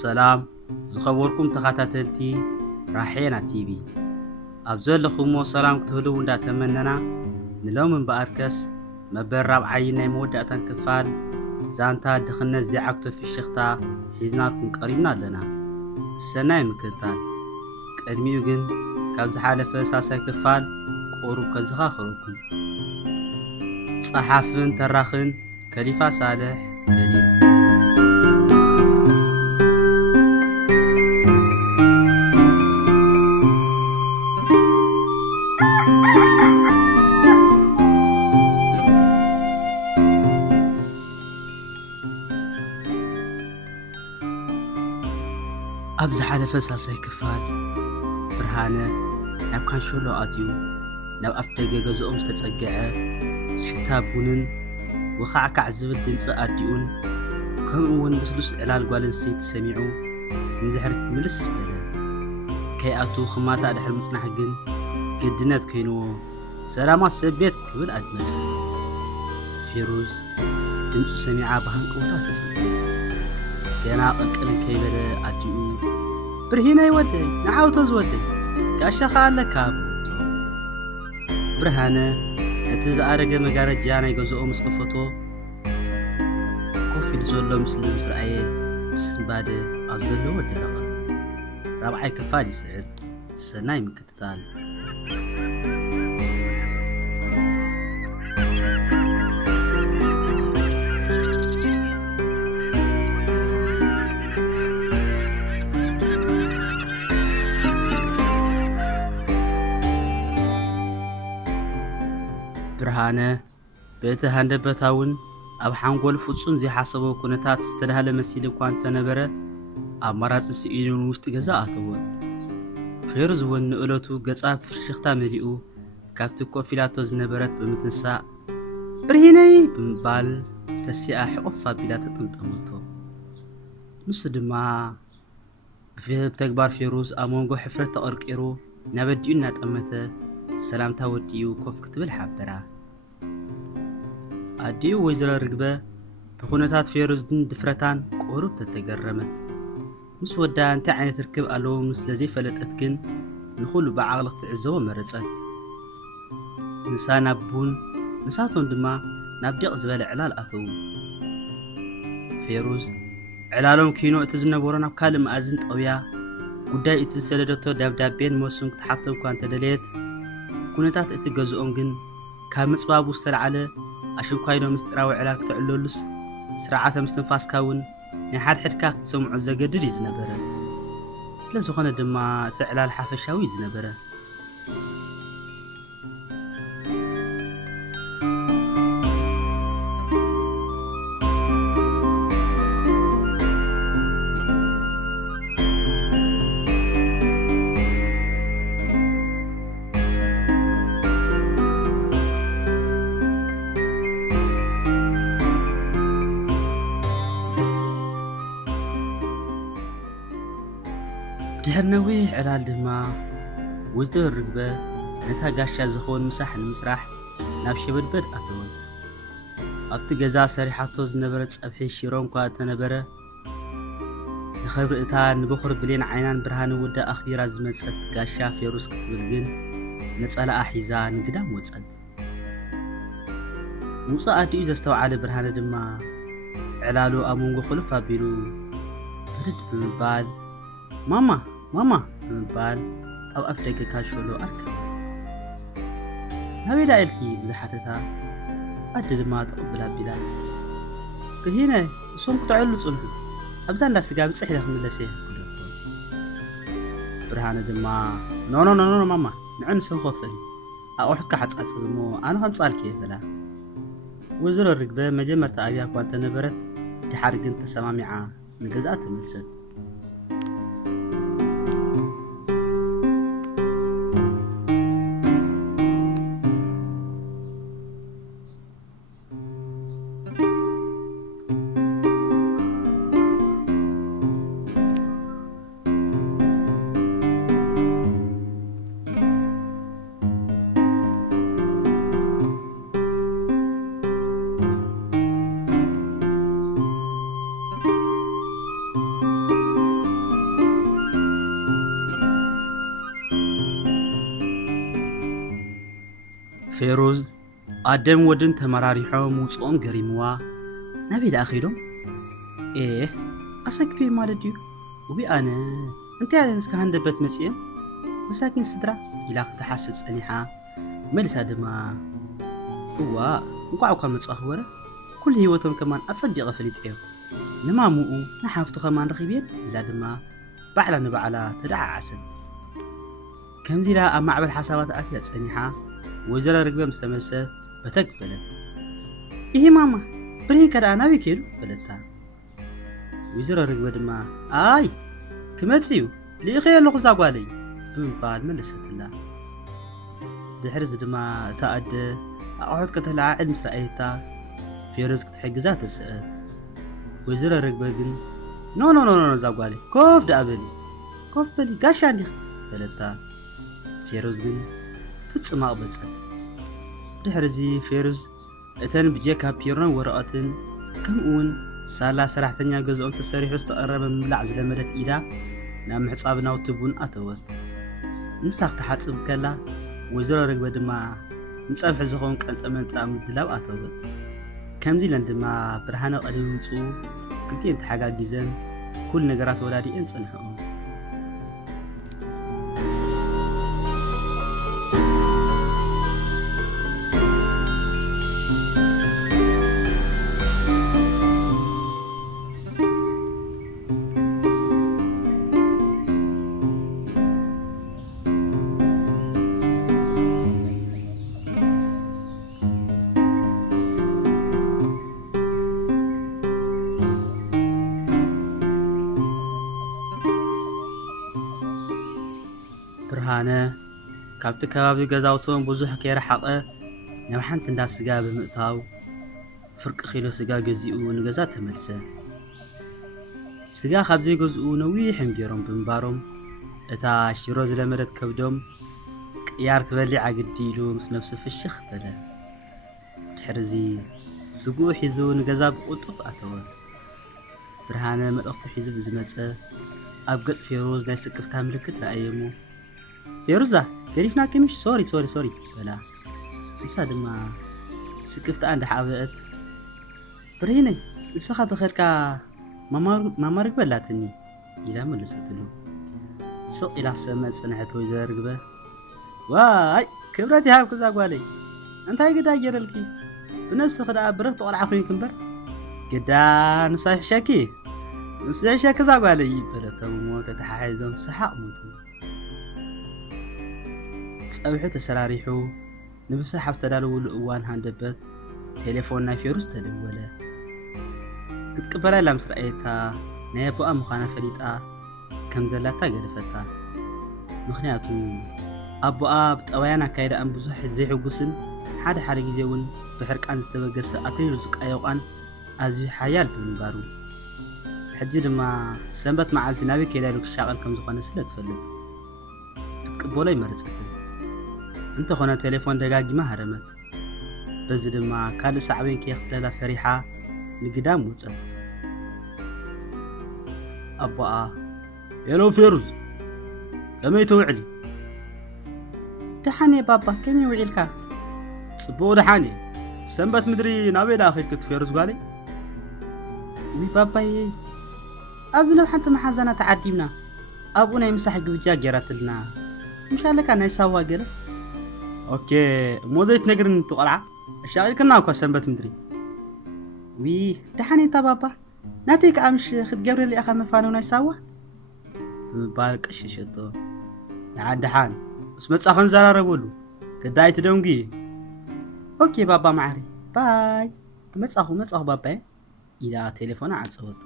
ሰላም ዝኸበርኩም ተኸታተልቲ ራሕየና ቲቪ ኣብ ዘለኹምዎ ሰላም ክትህልው እንዳተመነና ንሎም እምበኣርከስ መበል ራብዓይ ናይ መወዳእታን ክፋል ዛንታ ድኽነት ዘይዓግቶ ፍሽኽታ ሒዝናልኩም ቀሪብና ኣለና። ሰናይ ምክትታል። ቅድሚኡ ግን ካብ ዝሓለፈ ሳሳይ ክፋል ቁሩብ ከዘኻኽረኩም። ጸሓፍን ተራኽን ከሊፋ ሳልሕ ከሊል ኣብ ዝሓለፈ ሳሳይ ክፋል ብርሃነ ናብ ካንሸሎ ኣትዩ ናብ ኣፍ ደገ ገዝኦም ዝተጸግዐ ሽታ ቡንን ወኻዕካዕ ዝብል ድምፂ ኣዲኡን ከምኡውን ልስሉስ ዕላል ጓል ኣንስተይቲ ሰሚዑ ንድሕሪት ምልስ በለ። ከይኣቱ ኽማታ ድሕሪ ምጽናሕ ግን ግድነት ኮይንዎ ሰላማት ሰቤት ክብል ኣድመጸ። ፌሩዝ ድምፁ ሰሚዓ ብሃንቀውታ ተጸግዐ። ገና ቐቅል ከይበለ ኣዲኡ ብርሂነይ ወደይ ንዓውቶ ዝወደይ ጋሻኻ ኣለካ ብቶ ብርሃነ እቲ ዝኣረገ መጋረጃ ናይ ገዝኦ ምስ ከፈቶ ኮፍ ኢሉ ዘሎ ምስሊ ምስ ረኣየ ብስንባደ ኣብ ዘለዎ ደረቐ። ራብዓይ ክፋል ይስዕብ። ሰናይ ምክትታል። ብርሃነ በቲ ሃንደበታውን ኣብ ሓንጎል ፍጹም ዘይሓሰቦ ኩነታት ዝተዳህለ መሲል እኳ እንተነበረ ኣማራፂ ስኢኑን ውሽጢ ገዛ ኣተወ። ፌሩዝ እውን ንእለቱ ገጻ ፍሽኽታ መሊኡ ካብቲ ኮፍ ኢላቶ ዝነበረት ብምትንሳእ ብርሂነይ ብምባል ተሲኣ ሕቑፍ ኣቢላ ተጠምጠመቶ። ንሱ ድማ ብተግባር ፌሩዝ ኣብ መንጎ ሕፍረት ተቐርቂሩ ናብ ኣዲኡ እናጠመተ ሰላምታ ወዲኡ ኮፍ ክትብል ሓበራ። ኣዲኡ ወይዘሮ ርግበ ብኹነታት ፌሩዝን ድፍረታን ቁሩብ ተተገረመት። ምስ ወዳ እንታይ ዓይነት ርክብ ኣለዎ ስለ ዘይፈለጠት ግን ንኹሉ ብዓቕሊ ክትዕዘቦ መረፀት። ንሳ ናብ ቡን ንሳቶም ድማ ናብ ዲቕ ዝበለ ዕላል ኣተዉ። ፌሩዝ ዕላሎም ኪኖ እቲ ዝነበሮ ናብ ካልእ መኣዝን ጠውያ ጉዳይ እቲ ዝሰደደቶ ደብዳቤን መሱም ክትሓተው እኳ እንተደለየት ኩነታት እቲ ገዝኦም ግን ካብ ምጽባቡ ዝተለዓለ ኣሽንኳይኖ ምስጢራዊ ዕላል ክትዕለሉስ ስርዓተ ምስትንፋስካ እውን ናይ ሓድሕድካ ክትሰምዖ ዘገድድ እዩ ዝነበረ። ስለ ዝኾነ ድማ እቲ ዕላል ሓፈሻዊ እዩ ዝነበረ። ድሕሪ ነዊሕ ዕላል ድማ ወይዘሮ ርግበ ነታ ጋሻ ዝኸውን ምሳሕ ንምስራሕ ናብ ሸበድበድ ኣተወት። ኣብቲ ገዛ ሰሪሓቶ ዝነበረ ፀብሒ ሽሮ እኳ እተነበረ ንኸብሪ እታ ንበኹሪ ብሌን ዓይናን ብርሃነ ወዳ ኣኽቢራ ዝመፀት ጋሻ ፌሩዝ ክትብል ግን ነፀላኣ ሒዛ ንግዳም ወፀት። ውፅእ ኣዲኡ ዘስተውዓለ ብርሃነ ድማ ዕላሉ ኣብ መንጎ ክልፍ ኣቢሉ ብድድ ብምባል ማማ ማማ ብምባል ኣብ ኣፍ ደገ ካንሸሎ ኣርከበ። ናበይ ኢልኪ ብዝሓተታ ኣዲ ድማ ተቐብላ ኣቢላ ብርሂነ እሶም ክትዕሉ ጽንሑ ኣብዛ እንዳ ስጋ ብፅሕ ኢለ ክምለሰ ይኽእለቶ። ብርሃነ ድማ ኖ ማማ ንዕን ስንኮፈል ኣቑሑትካ ሓፃፅብ እሞ ኣነ ከምፃልኪ የበላ። ወይዘሮ ርግበ መጀመርታ ኣብያ እኳ እንተነበረት ድሓር ግን ተሰማሚዓ ንገዛ ተመልሰት። ፌሩዝ ኣደም ወድን ተመራሪሖም ውፅኦም ገሪምዋ ናበይ ደኣኺዶም ኣሰክፌ ማለት እዩ ውይ ኣነ እንታይ ኣለ ንስካ ሃንደበት መፅኦም መሳኪን ስድራ ኢላ ክትሓስብ ፀኒሓ መልሳ ድማ እዋ እንቋዕ እኳ መፅኻ ወረ ኩሉ ህይወቶም ከማን ኣፀቢቐ ፈሊጥ እዮም ንማሙኡ ንሓፍቱ ከማን ረኺብየን ኢላ ድማ ባዕላ ንባዕላ ተደዓዓሰት ከምዚ ኢላ ኣብ ማዕበል ሓሳባት ኣትያ ፀኒሓ ወይዘሮ ርግበ ምስ ተመልሰ በተግ በለት ይሄ ማማ ብርሂን ከደኣ ናበይ ከይዱ በለታ ወይዘሮ ርግበ ድማ ኣይ ክመፅ እዩ ልኢኸ ኣለኹ እዛ ጓለይ ብምባል መለሰትላ ድሕሪ እዚ ድማ እታ ኣደ ኣቑሑት ከተላዓዕል ምስ ረኣየታ ፌሩዝ ክትሕግዛ ተስአት ወይዘሮ ርግበ ግን ኖ እዛ ጓለይ ኮፍ ደኣ በሊ ኮፍ በሊ ጋሻ እንዲኽ በለታ ፌሩዝ ግን ፍፅም ኣቕበፀት ድሕሪ እዚ ፌሩዝ እተን ብጀካ ፒሮን ወረቐትን ከምኡውን ሳላ ሰራሕተኛ ገዝኦም ተሰሪሑ ዝተቐረበ ምብላዕ ዝለመደት ኢዳ ናብ ምሕፃብ ናውቲ ቡን ኣተወት ንሳ ክትሓፅብ ከላ ወይዘሮ ርግበ ድማ ንፀብሒ ዝኸውን ቀንጠመንጣ ምድላው ኣተወት ከምዚ ኢለን ድማ ብርሃነ ቀሊሉ ምፅኡ ክልቲአን ተሓጋጊዘን ኩል ነገራት ወላዲአን ፀንሐኦም ብርሃነ ካብቲ ከባቢ ገዛውቶም ብዙሕ ከይረሓቐ ናብ ሓንቲ እንዳ ስጋ ብምእታው ፍርቂ ኪሎ ስጋ ገዚኡ ንገዛ ተመልሰ ስጋ ካብ ዘይገዝኡ ነዊሕን ገይሮም ብምባሮም እታ ሽሮ ዝለመደት ከብዶም ቅያር ክበሊዕ ኣግዲ ኢሉ ምስ ነፍሱ ፍሽኽ በለ ድሕሪ እዚ ስጉኡ ሒዙ ንገዛ ብቁልጡፍ ኣተወ ብርሃነ መልእኽቲ ሒዙ ብዝመፀ ኣብ ገፅ ፌሩዝ ናይ ስቅፍታ ምልክት ረኣየሞ ፌሩዛ ገሪፍና ከሚሽ ሶሪ በላ ንሳ ድማ ስቅፍታ እንዳሓበአት ብርሂነይ ንስኻ ተኸድካ ማማ ርግበ ኣላትኒ ኢላ መለሰትሉ ስቕ ኢላ ሰመት ፅንሐት ወይዘሮ ርግበ ዋይ ክብረት ይሃብ ክዛ ጓለይ እንታይ ግዳ ገይረልኪ ብነብስቲ ክደኣ ብረኽቲ ቆልዓ ኮይንክ እምበር ግዳ ንሳ ይሕሸኪ ክዛ ጓለይ በለቶም ሞ ተተሓሒዞም ሰሓቕ ሞቱ ፀብሑ ተሰራሪሑ ንብስሕ ኣብ ዝተዳለውሉ እዋን ሃንደበት ቴሌፎን ናይ ፌሩዝ ተደወለ ክትቅበላ ኢላ ምስ ረኣየታ ናይ ኣቦኣ ምዃና ፈሊጣ ከም ዘላታ ገደፈታ ምክንያቱ ኣቦኣ ብጠባያን ኣካይዳኣን ብዙሕ ዘይሕጉስን ሓደ ግዜ እውን ብሕርቃን ዝተበገሰ ኣተይሉ ዝቃየቋን ኣዝዩ ሓያል ብምንባሩ ሕጂ ድማ ሰንበት መዓልቲ ናበይ ከይዳሉ ክሻቐል ከም ዝኾነ ስለ ትፈልጥ ክትቅበሎ ይመረፀትን እንተኾነ ቴሌፎን ደጋጊማ ሃረመት በዚ ድማ ካልእ ሳዕበይ ከይኽተላ ፈሪሓ ንግዳም ወፀት ኣቦኣ ሄሎ ፌሩዝ ከመይ ተውዕሊ ደሓነ ባባ ከመይ ውዒልካ ጽቡቕ ደሓነ ሰንበት ምድሪ ናበይ ዳ ኸይድክ ፌሩዝ ጓለይ ውይ ባባዬ ኣብዚ ናብ ሓንቲ መሓዘና ተዓዲምና ኣብኡ ናይ ምሳሕ ግብጃ ገይራትልና ምሻለካ ናይ ሳዋ ገለ ኦኬ እሞ ዘይትነግርን ትቆልዓ እሻቂልክና እኳ ሰንበት ምድሪ ውይ ደሓነ እንታ ባባ ናተይ ከዓ ምሽ ክትገብረሊ ኢኻ መፋነው ናይ ሳዋ ብምባል ቀሸሸቶ ንዓድሓን ምስ መጻኸ ንዘራረበሉ ገዳይ ትደንጊ ኦኬ ባባ ማዕሪ ባይ መጻኹ ባባዬ ኢላ ቴሌፎና ዓፀወቶ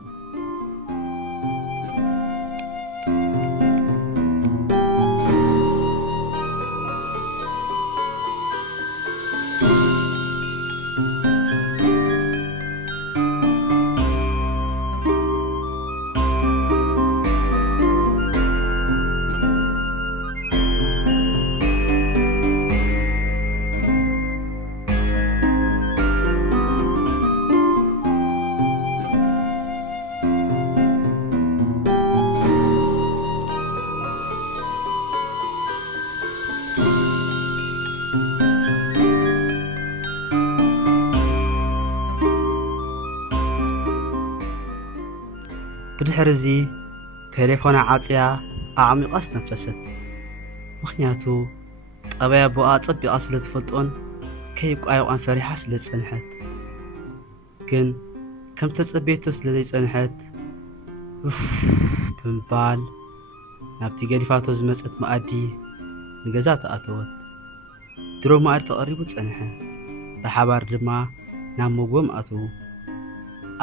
ድሕርዚ ቴሌፎና ዓጽያ ኣዕሚቓ ዝተንፈሰት ምኽንያቱ ጠበያ ቦኣ ፀቢቓ ስለ ትፈልጦን ከይቋይቋን ፈሪሓ ስለ ዝጸንሐት ግን ከም ተጸበየቶ ስለ ዘይጸንሐት ብምባል ናብቲ ገዲፋቶ ዝመጸት መኣዲ ንገዛ ተኣተወት ድሮ መኣዲ ተቐሪቡ ጸንሐ ብሓባር ድማ ናብ ምግቦም ኣተዉ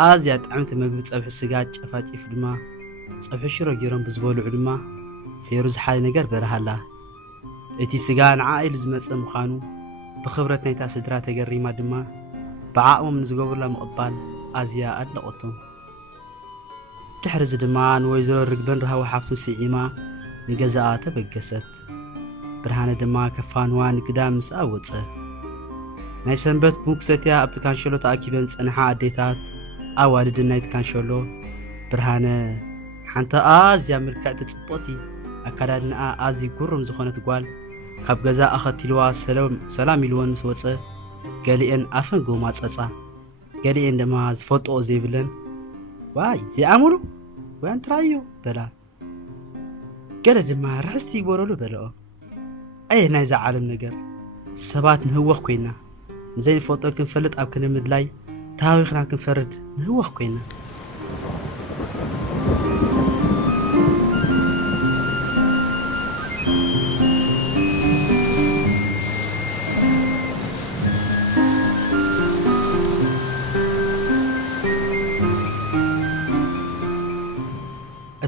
ኣዝያ ጣዕምቲ ምግቢ ፀብሒ ስጋ ጨፋጭፍ ድማ ፀብሒ ሽሮ ገይሮም ብዝበልዑ ድማ ፌሩዝ ሓደ ነገር በረሃላ እቲ ስጋ ንዓ ኢሉ ዝመፀ ምዃኑ ብኽብረት ናይታ ስድራ ተገሪማ ድማ ብዓቕሞም ንዝገበሩላ ምቕባል ኣዝያ ኣድለቐቶም ድሕሪዚ ድማ ንወይዘሮ ርግበን ረሃቦ ሓፍቱ ስዒማ ንገዛኣ ተበገሰት ብርሃነ ድማ ከፋንዋ ንግዳም ምስኣ ወፀ ናይ ሰንበት ቡክሰትያ ኣብቲ ካንሸሎ ተኣኪበን ፀንሓ ኣዴታት ኣዋልድን ናይቲ ካንሸሎ ብርሃነ ሓንታ ኣዝያ ምልክዕቲ ጽብቕቲ ኣካዳድንኣ ኣዝዩ ጉሩም ዝኾነት ጓል ካብ ገዛ ኣኸቲልዋ ሰላም ኢልወን ምስ ወፀ ገሊአን ኣፈን ጎማ ጸጻ ገሊአን ድማ ዝፈልጦ ዘይብለን ዋይ ዘይኣምሩ ወይ እንትራዮ በላ ገለ ድማ ርሕስቲ ይግበረሉ በልኦ ኣየ ናይዛ ዓለም ነገር ሰባት ንህወኽ ኮይና ንዘይንፈልጦን ክንፈልጥ ኣብ ክንምድላይ ታዊኽና ክንፈርድ ንህወኽ ኮይና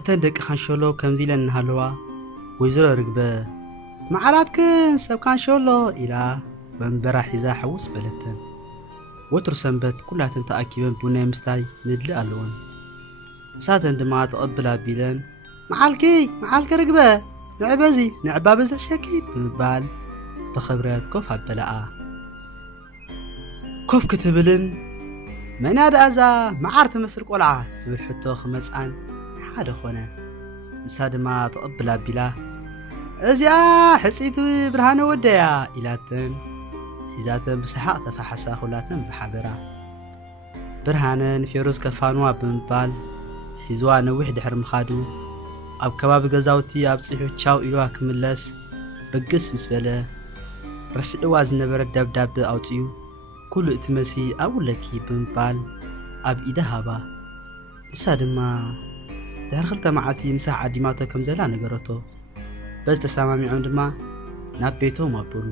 እተን ደቂ ካንሸሎ ከምዚ ኢለን እናሃለዋ ወይዘሮ ርግበ መዓላትክን ሰብ ካንሸሎ ኢላ ወንበራ ሒዛ ሓውስ በለተን ወትሩ ሰንበት ኩላተን ተኣኪበን ቡና ምስታይ ንድሊ ኣለወን እሳተን ድማ ተቐብላ ኣቢለን መዓልኪ ርግበ ንዕበዚ ንዕባ በዝሕ ሸኪ ብምባል ብኽብረት ኮፍ ኣበላኣ ኮፍ ክትብልን መና ደኣዛ መዓር ትመስል ቆልዓ ዝብል ሕቶ ክመፃን ሓደ ኾነ ንሳ ድማ ተቐብላ ኣቢላ እዚኣ ሕፂት ብርሃነ ወደያ ኢላተን ሒዛተን ብስሓቕ ተፋሓሳ ኩላተን ብሓበራ ብርሃነ ንፌሩዝ ከፋንዋ ብምባል ሒዝዋ ነዊሕ ድሕሪ ምኻዱ ኣብ ከባቢ ገዛውቲ ኣብ ጽሑ ቻው ኢልዋ ክምለስ በግስ ምስ በለ ረስዕዋ ዝነበረት ደብዳቤ ኣውፅኡ ኩሉ እቲ መሲ ኣብኡለኪ ብምባል ኣብ ኢዳ ሃባ ንሳ ድማ ድሕሪ 2 መዓልቲ ምሳሕ ዓዲማቶ ከም ዘላ ነገረቶ በዚ ተሰማሚዖም ድማ ናብ ቤቶም ኣበሉ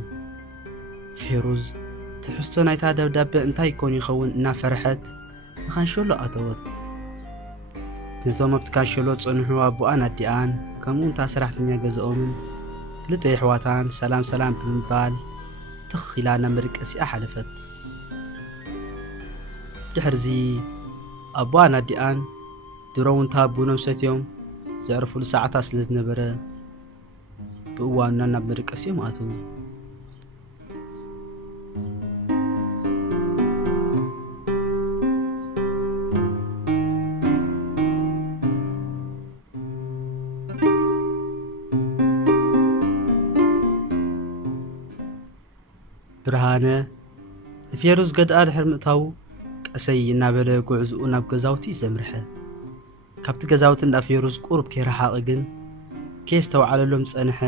ፌሩዝ ትሕዝቶ ናይታ ደብዳቤ እንታይ ይኮን ይኸውን እናፈርሐት ንካንሸሎ ኣተወት ነቶም ኣብቲ ካንሸሎ ፀንሑ ኣቦኣን ኣዲኣን ከምኡውን እታ ሰራሕተኛ ገዝኦምን ክልተ ኣሕዋታን ሰላም ብምባል ትኽ ኢላ ናብ መደቀሲኣ ሓለፈት ድሕርዚ ኣቦኣን ኣዲኣን ድሮ እውን ታቡኖም ሰትዮም ዘዕርፉሉ ሰዓታት ስለ ዝነበረ ብእዋኑና ናብ መደቀሲኦም ኣተዉ ብርሃነ ንፌሩዝ ገድኣ ድሕሪ ምእታው ቀሰይ እናበለ ጉዕዝኡ ናብ ገዛውቲ ዘምርሐ ካብቲ ገዛውቲ እንዳ ፌሩዝ ቁሩብ ከይረሓቐ ግን ኬስ ተውዓለሎም ፀንሐ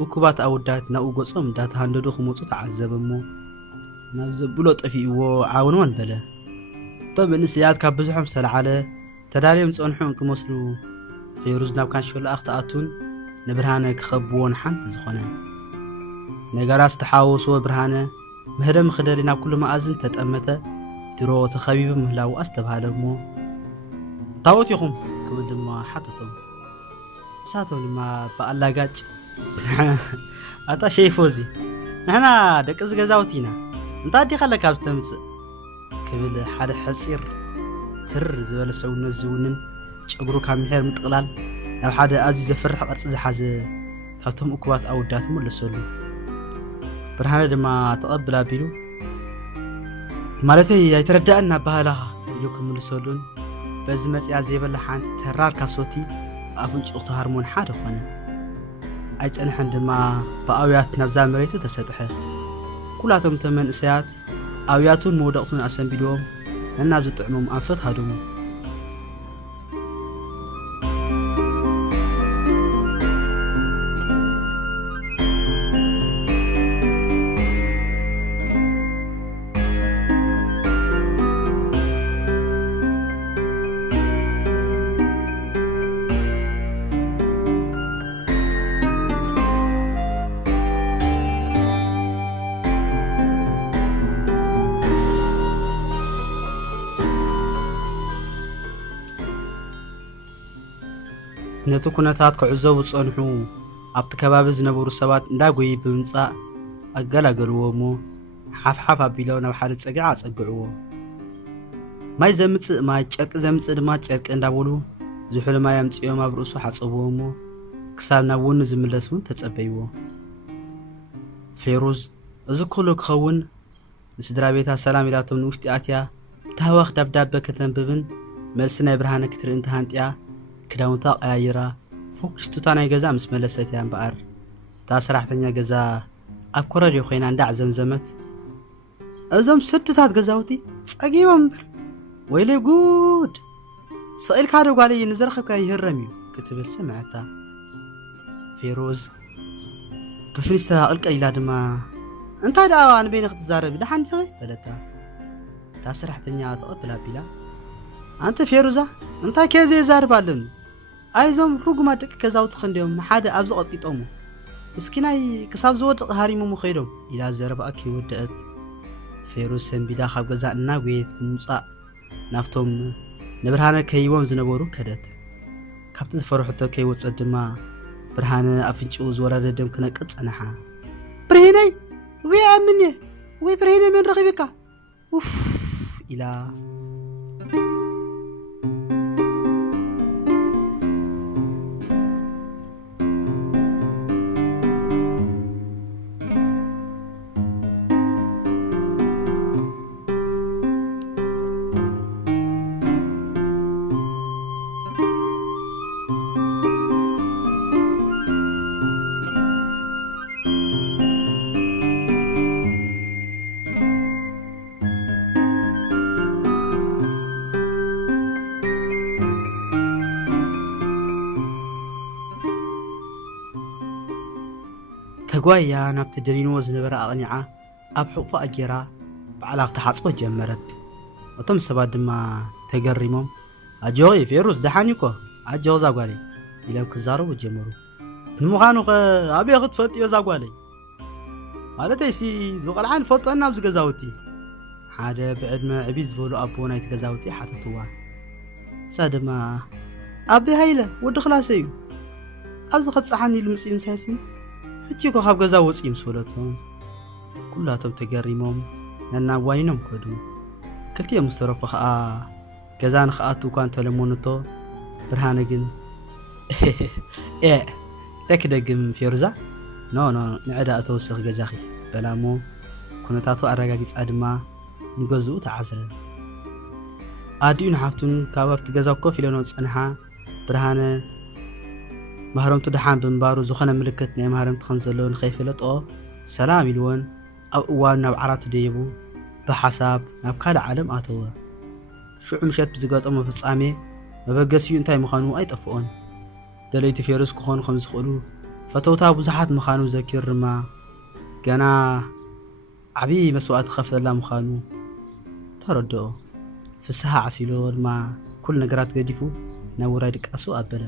ውኩባት ኣውዳት ናብኡ ገጾም እንዳተሃንደዱ ክመፁ ተዓዘበ እሞ ናብ ዘብሎ ጠፊእዎ ዓውንወን በለ እቶም እንስያት ካብ ብዙሖም ዝተለዓለ ተዳልዮም ፀንሑን ክመስሉ ፌሩዝ ናብ ካንሸሎ ኣኽተኣቱን ንብርሃነ ክኸብዎን ሓንቲ ዝኾነ ነገራት ዝተሓወስዎ ብርሃነ ምህደም ክደሊ ናብ ኩሉ መኣዝን ተጠመተ ድሮ ተኸቢቡ ምህላው ኣስተባሃለ እሞ ታወት ይኹም ክብል ድማ ሓተቶም እሳቶም ድማ ብኣላጋጭ ኣታ ሸይፎዚ ንሕና ደቂ ዝገዛውቲ ኢና እንታይ ዲኻ ለካ ኣብ ዝተምፅእ ክብል ሓደ ሓፂር ትር ዝበለ ሰውነት ዝውንን ጨጉሩ ካብ ምሕር ምጥቕላል ናብ ሓደ ኣዝዩ ዘፍርሕ ቅርፂ ዝሓዘ ካብቶም እኩባት ኣውዳት መለሰሉ ብርሃነ ድማ ተቐብላ ኣቢሉ ማለተይ ኣይተረዳእና ባህላኻ ኢሉ ክምልሰሉን በዚ መፅያ ዘይበላ ሓንቲ ተራር ካሶቲ ኣፍንጭኡ ተሃርሞን ሓደ ኾነ ኣይፀንሐን ድማ ብኣውያት ናብዛ መሬቱ ተሰጥሐ ኩላቶም እቶም መንእሰያት ኣውያቱን መውደቕቱን ኣሰንቢድዎም ነናብ ዝጥዕሞም ኣንፈት ሃደሙ ነቲ ኩነታት ክዕዘቡ ጸንሑ ኣብቲ ከባቢ ዝነበሩ ሰባት እንዳጎይ ብምምጻእ ኣገላገልዎ እሞ ሓፍሓፍ ኣቢለው ናብ ሓደ ፀግዓ ኣጸግዕዎ። ማይ ዘምጽእ ማይ ጨርቂ ዘምጽእ ድማ ጨርቂ እንዳበሉ ዝሑል ማይ ኣምጽኦም ኣብ ርእሱ ሓጸብዎ እሞ ክሳብ ናብ ወኑ ዝምለስ እውን ተጸበይዎ። ፌሩዝ እዚ ኩሉ ክኸውን ንስድራ ቤታ ሰላም ኢላቶም ንውሽጢ ኣትያ ብታህዋኽ ዳብዳበ ከተንብብን መልሲ ናይ ብርሃነ ክትርኢ እንተሃንጥያ ክዳውንታ ቀያይራ ፎክስቱታ ናይ ገዛ ምስ መለሰት እያ እምበኣር እታ ሰራሕተኛ ገዛ ኣብ ኮረድዮ ኮይና እንዳዕ ዘምዘመት እዞም ስድታት ገዛውቲ ጸጊቦም እምበር ወይለይ ጉድ ስኢልካ ዶ ጓለይ ንዘረኸብካ ይህረም እዩ ክትብል ሰምዐታ። ፌሩዝ ብፍኒስታ ቅልቀል ኢላ ድማ እንታይ ደኣ ንበይነ ክትዛረብ ድሓን ዲኺ በለታ። እታ ሰራሕተኛ ተቐብላ ኣቢላ ኣንተ ፌሩዛ እንታይ ከዘ ይዛርብ ኣለኒ ኣይዞም ርጉማት ደቂ ገዛውቲ ክንዲኦም ንሓደ ኣብዚ ቀጥቂጦሙ ምስኪናይ ክሳብ ዝወድቕ ሃሪሞሙ ኸይዶም ኢላ ዘረብኣ ከይወድአት ፌሩዝ ሰንቢዳ ካብ ገዛ እናጎየት ብምውፃእ ናፍቶም ንብርሃነ ከይቦም ዝነበሩ ከደት። ካብቲ ዝፈርሕቶ ከይወፀት ድማ ብርሃነ ኣፍንጭኡ ዝወረደ ደም ክነቅጥ ጸንሓ። ብርሂነይ ወይ ኣምንየ ወይ ብርሂነይ መን ረኺብካ ውፍ ኢላ ተጓያ ናብቲ ደሊንዎ ዝነበረ ኣቕኒዓ ኣብ ሕቑፋ ኣጌራ በዕላ ክትሓፅቦ ጀመረት። እቶም ሰባት ድማ ተገሪሞም ኣጆኺ ፌሩዝ ደሓን እኮ ኣጆኺ ዛጓለይ ኢሎም ክዛረቡ ጀመሩ። ንምዃኑ ኸ ኣበይ ክትፈልጥዮ ዛጓለይ ማለተይሲ ዝቆልዓ ንፈልጦና ኣብዚ ገዛውቲ ሓደ ብዕድመ ዕቢይ ዝበሉ ኣቦ ናይቲ ገዛውቲ ሓተትዋ። እሳ ድማ ኣበይ ሃይለ ወዲ ክላሰ እዩ ኣብዚ ከብፀሓኒ ኢሉ ምፅኢ ምሳይስን ሕጂኮ ካብ ገዛ ወፂኡ ምስ በለቶም ኩላቶም ተገሪሞም ነናዋይኖም ከዱ። ክልቲኦም ምስ ተረፉ ከዓ ገዛ ንኽኣቱ እኳ እንተለመኑቶ ብርሃነ ግን ተክደግም ፌሩዛ ኖ ንዕዳ እተወስኺ ገዛኺ በላ እሞ ኩነታቱ ኣረጋጊፃ ድማ ንገዝኡ ተዓዝረ። ኣዲኡ ንሓፍቱን ካብ ኣብቲ ገዛ ኮፍ ኢሎም ፀንሓ ብርሃነ ማህረምቱ ድሓን ብምባሩ ዝኾነ ምልክት ናይ ማህረምቲ ከም ዘለዎ ንኸይፈለጦ ሰላም ኢልዎን ኣብ እዋኑ ናብ ዓራቱ ደይቡ ብሓሳብ ናብ ካልእ ዓለም ኣተወ። ሽዑ ምሸት ብዝገጠሞ ፍጻሜ መበገሲኡ እንታይ ምዃኑ ኣይጠፍኦን። ደለይቲ ፌሩዝ ክኾኑ ከም ዝኽእሉ ፈተውታ ብዙሓት ምዃኑ ዘኪር ድማ ገና ዓብዪ መስዋዕቲ ከፍለላ ምዃኑ ተረድኦ። ፍስሓ ዓሲሎ ድማ ኩሉ ነገራት ገዲፉ ናብ ውራይ ድቃሱ ኣበለ።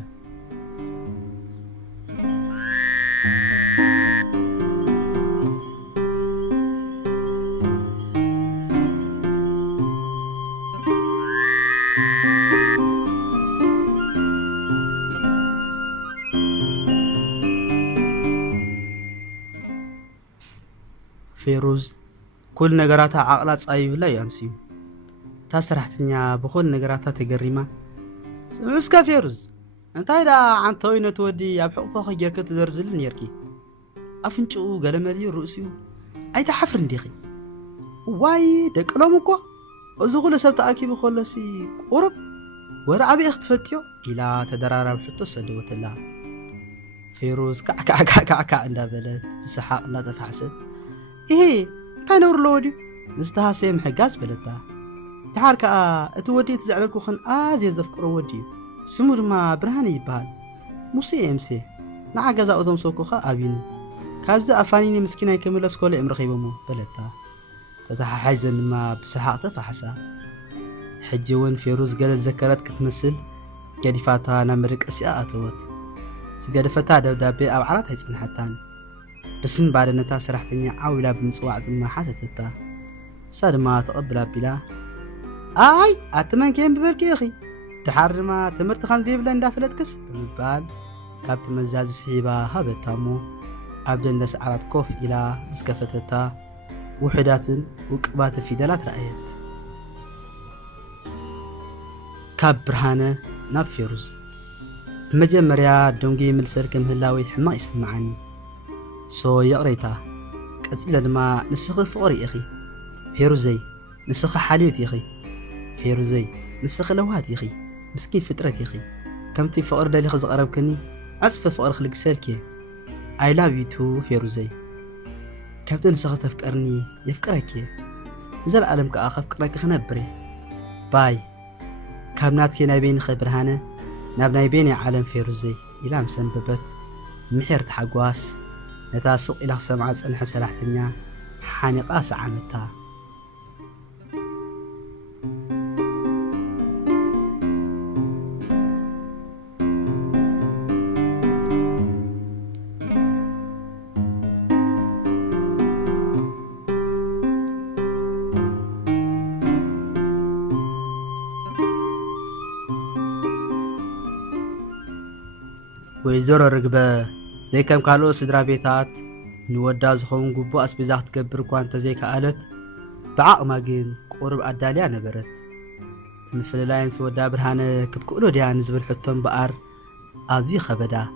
ፌሩዝ ኩል ነገራታ ዓቕላ ጻይብላ ያምሲዩ እታ ሰራሕተኛ ብኩል ነገራታ ተገሪማ ስምስካ ፌሩዝ እንታይ ዳ ዓንተወይ ነቲ ወዲ ኣብ ሕቑፎ ኸጌርክ ትዘርዝልን ነርኪ ኣፍንጭኡ ገለመልዩ ርእሲኡ ኣይተሓፍርን ዲኺ ዋይ ደቅሎም እኮ እዚ ኩሉ ሰብ ተኣኪቡ ከሎሲ ቁሩብ ወረ ኣበይ ክትፈልጥዮ ኢላ ተደራራብ ሕቶ ሰደወተላ። ፌሩዝ ካዕካዕ እንዳበለት ብስሓቅ እንዳተፋሕሰት ይሄ እንታይ ነብርሎ ወዲዩ ንዝተሃሰየ ምሕጋዝ በለታ። ድሓር ከዓ እቲ ወዲ እቲ ዘዕለልኩ ኽን ኣዝየ ዘፍቅሮ ወዲ እዩ ስሙ ድማ ብርሃነ ይበሃል ሙሴ ኤምሴ ንዓ ገዛኡ ተምሰኩ ኸ ኣብዩኒ ካብዚ ኣፋኒኒ ምስኪናይ ክምለስ ኮሎ እዮም ረኺቦሞ በለታ። ተተሓሓይዘን ድማ ብስሓቅ ተፋሕሳ። ሕጂ እውን ፌሩዝ ገለ ዘከረት ክትመስል ገዲፋታ ናብ መደቀሲኣ ኣተወት። ዝገደፈታ ደብዳቤ ኣብ ዓራት ኣይጸንሐታን። ብስን ባደነታ ሰራሕተኛ ዓዊላ ብምፅዋዕ ድማ ሓተተታ። እሳ ድማ ተቐብላ ኣቢላ ኣይ ኣትመን ከየን ብበልኪ እኺ دحرما تمرت خان زيبلا اندافلتكس بمبال كابت مزاز سحيبا هابتامو أبدن دس عرات كوف إلى مسكفتتا وحدات وكبات الفيدالات رأيت كاب برهانة ناب فيروز المجمريا دونجي ملسر كم هلاوي حما يسمعني سو يقريتا كتلا دما نسخ فقري أخي فيروزي نسخ حاليوت يا أخي فيروزي نسخ لوهات يا أخي مسكين فترة يا أخي كمتي فقر دالي خز قرب كني عزف فقر خلق سالكي I love you too فيروزي كابتن نسخ تفكرني يفكرك زل عالم كأخ فكرك خنبري باي كابنات كي نايبين خبرهانه نابناي بيني عالم فيروزي إلى مسنببت محير تحقواس نتاسق إلى سمعات أنحى سلاحتنيا حاني قاس عامتها ويزور رقبة زي كم قالوا سدرا بيتات نودا زخون قبو أسبيزاق تقبر كوانتا زي كالت بعاق ماقين قرب أداليا نبرت مثل لاين سودا برهانة كتقولوا ديان زبل حتم بقار آزي خبدا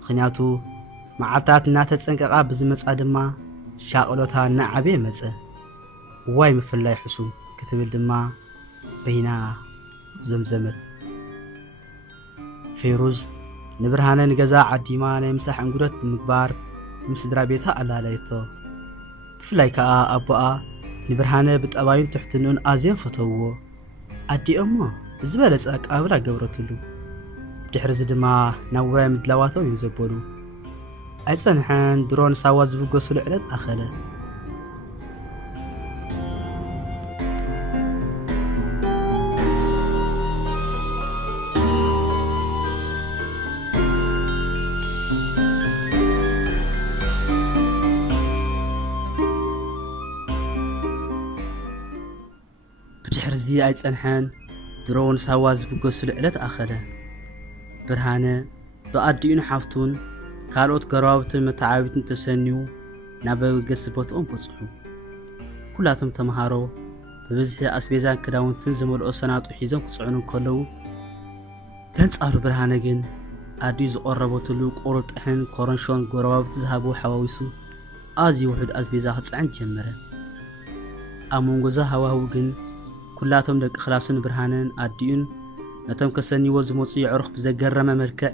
خنياتو معاتات ناتا تسنقاقا بزمت أدما شاقلوتها نعبي مزة واي مثل لاي حسوم كتبل دما بينا زمزمت فيروز نبرهانة نجزا عديما نمسح عنقرة المكبار مسدرا بيتها ألالايتو بفلايكا أبوها نبرهانة بتقباين تحتنون آزين فتوو عدي أمو بزبالة أقابلا قبرتلو بتحرز دما نوع مدلواتو يوزبولو أجسانحان درون ساواز بقوسو العلاد أخلا بتحرزي أجسانحان درون ساواز بقوسو العلاد أخلا برهانة بقديون حافتون كالوت قرابة متعاوتن تسنيو نابا قصبوت بصحو كلاتهم تمهارو ببزح أسبيزان كداون تنزمو الأسانات وحيزان كتصعنون كلو تنسألو برهانة جن أديز قربوتلو قرط أحن كورنشون قرابة تزهبو حواويسو آزي وحد أسبيزا خطعن جمرة أمونغوزا هواهو جن كلاتهم دك خلاصن برهانن أديون نتم كسني وزموصي عرخ بزقرم مركع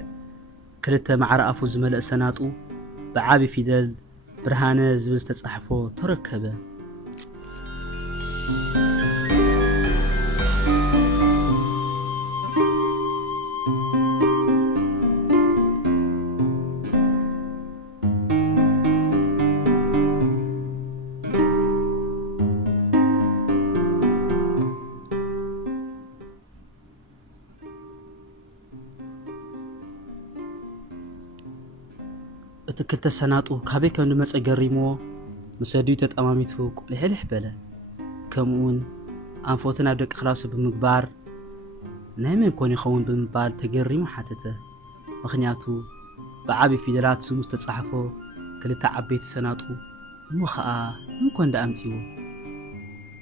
كلتا معرقفو زملأ سناتو بعابي فيدل برهانة زبل تتصحفو تركبه كلتا سناتو كابي كم نمت أقريمو مساديو تتأماميتو لحلح بلا كمون أنفوتنا بدك خلاصو بمقبار نايمين كوني خون بمبال تقريمو حاتته مخنياتو بعابي فيدرات سموس تتصحفو كلتا عبيت سناتو مخا ممكن دا أمتيو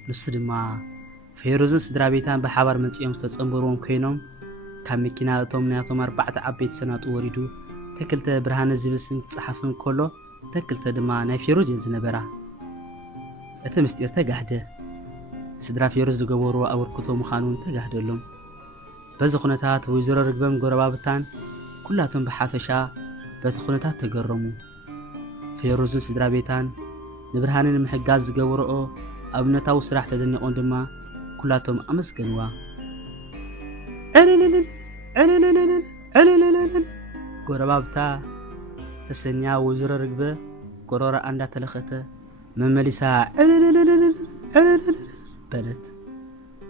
نصدما فيروزن سدرابيتان بحابر منسيهم ستتصنبروهم كينوم كان مكينا تومنياتهم 4 عبيت سناتو وريدو تكلتا برهانة زبسن تصحفن كله تكلتا دما ناي فيروز ينزنبرا اتمستير تقاهده سدرا فيروز دقبورو أوركتو مخانون تقاهده لهم بزخونتات ويزور رقبهم قربابتان كلاتهم بحافشا بتخونتات تقرمو فيروزن سدرا بيتان نبرهانن محقاز دقبورو أبنتاو سراح تدنيقون دما كلاتهم أمسكنوا قربابتا تسنيا وزر رقبة قرورة عندها تلخته مملسا بلد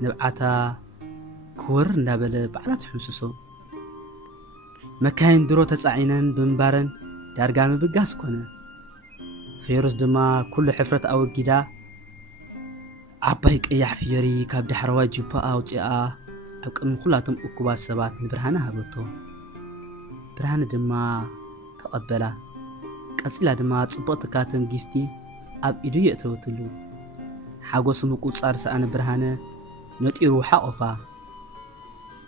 نبعتا كور نابل بعلات حمسسو مكاين درو تسعينن بمبارن دارقام بقاس كونه فيروز دما كل حفرة أو جدا عبايك إيح فيري كابد حرواي جوبا أو تيا ቅድሚ ኩላቶም እኩባት ሰባት ንብርሃነ ሃበቶ ብርሃነ ድማ ተቐበላ ቀፂላ ድማ ጽቡቕ ትካተም ጊፍቲ ኣብ ኢዱ የእተወትሉ ሓጎሱ ምቁጻር ሰኣነ ብርሃነ ነጢሩ ሓቆፋ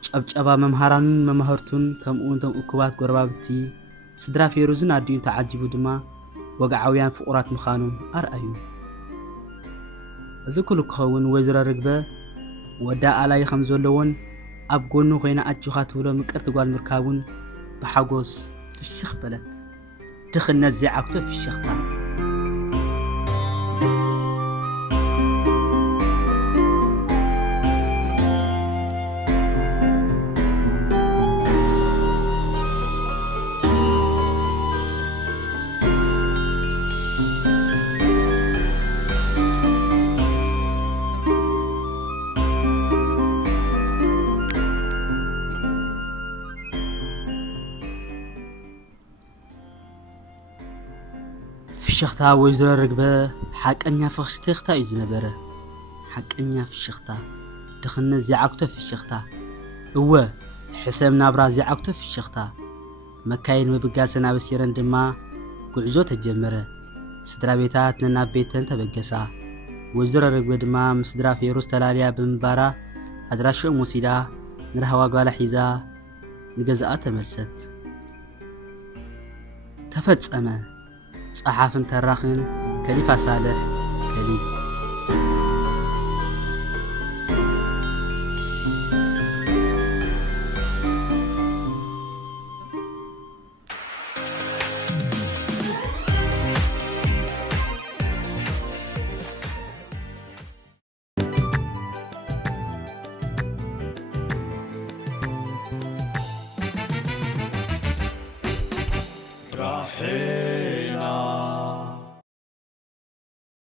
ጨብጨባ መምሃራንን መማህርቱን ከምኡውን ቶም እኩባት ጎረባብቲ ስድራ ፌሩዝን ኣድዩን ተዓጂቡ ድማ ወግዓውያን ፍቑራት ምዃኖም ኣርኣዩ እዚ ኩሉ ክኸውን ወይዘሮ ርግበ ወዳ ኣላይ ከም ዘለዎን ኣብ ጎኑ ኮይና ኣጅኻ ትብሎ ምቅርቲ ጓል ምርካቡን ብሓጎስ ፍሽኽ በለት ድኽነት ዘይዓክቶ ፍሽኽታ ፍሽኽታ ወይዘሮ ርግበ ሓቀኛ ፍሽኽታ እዩ ዝነበረ ሓቀኛ ፍሽኽታ ድኽነት ዘይዓክቶ ፍሽኽታ እወ ሕሰብ ናብራ ዘይዓክቶ ፍሽኽታ መካይን ምብጋሰን ኣበሲረን ድማ ጉዕዞ ተጀመረ ስድራ ቤታት ነናብ ቤተን ተበገሳ ወይዘሮ ርግበ ድማ ምስ ስድራ ፌሩዝ ተላልያ ብምባራ ኣድራሽኦም ወሲዳ ንረሃዋ ጓላ ሒዛ ንገዛኣ ተመልሰት ተፈጸመ ጸሓፍን ተራኽን ከሊፋ ሳልሕ ከሊፍ راحل